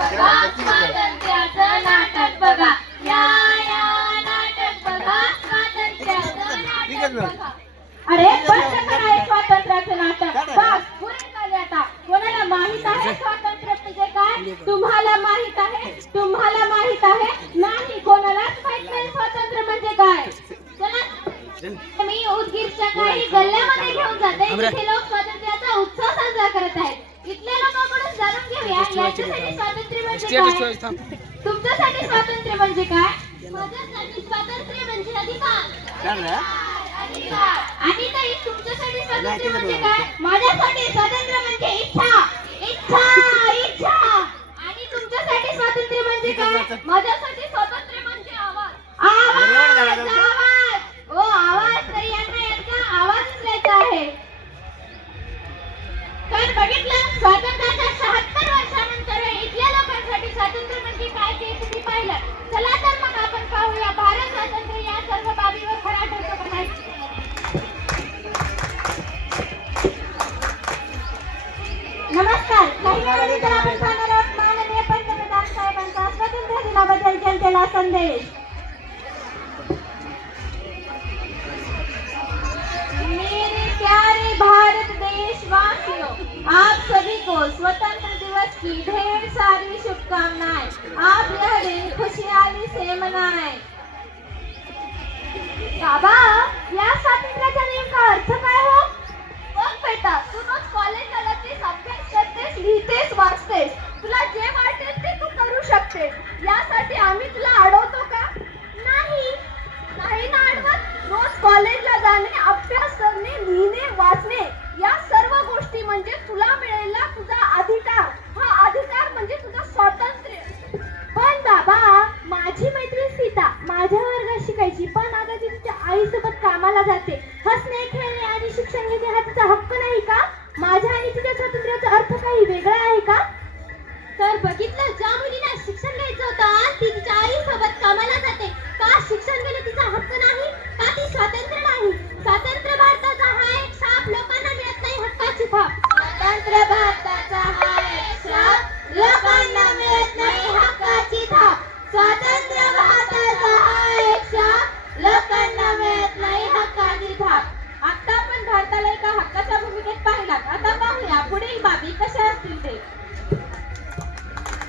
बघा स्वातंत्र्याचं नाटक बघा या या नाटक बघा स्वातंत्र्याचं नाटक बघा अरे बंद करा हे स्वातंत्र्याचं नाटक बस पुरे झाले आता कोणाला माहीत आहे स्वातंत्र्य म्हणजे काय तुम्हाला माहीत आहे तुम्हाला माहीत आहे नाही कोणालाच माहीत नाही स्वातंत्र्य म्हणजे काय चला मी उदगीरच्या काही गल्ल्यामध्ये घेऊन जाते जिथे लोक स्वातंत्र्याचा उत्सव साजरा करत आहेत. इथल्या लोक तुमच्यासाठी स्वातंत्र्य म्हणजे काय? माझ्यासाठी स्वातंत्र्य म्हणजे अधिकार. अधिकार. आणि ताई तुमच्यासाठी स्वातंत्र्य म्हणजे काय? माझ्यासाठी स्वातंत्र्य म्हणजे इच्छा. इच्छा इच्छा. आणि तुमच्यासाठी स्वातंत्र्य म्हणजे काय? माझ्यासाठी स्वातंत्र्य म्हणजे आवाज. आवाज नमस्कार. काही वेळानंतर आपण सांगणार आहोत माननीय पंतप्रधान साहेबांचा स्वातंत्र्य दिनाबद्दल जनतेला संदेश. मेरे प्यारे भारत देशवासियों आप सभी को स्वतंत्र दिवस की ढेर सारी शुभकामनाएं। आप यह दिन खुशी मानला जाते. हसणे खेळणे आणि शिक्षण घेणे हा तिचा हक्क नाही का? माझ्या आणि तुझ्या स्वातंत्र्याचा अर्थ काही वेगळा आहे का? तर बघितलं ज्या मुलीला शिक्षण घ्यायचं होतं ती तिच्या आईसोबत कामाला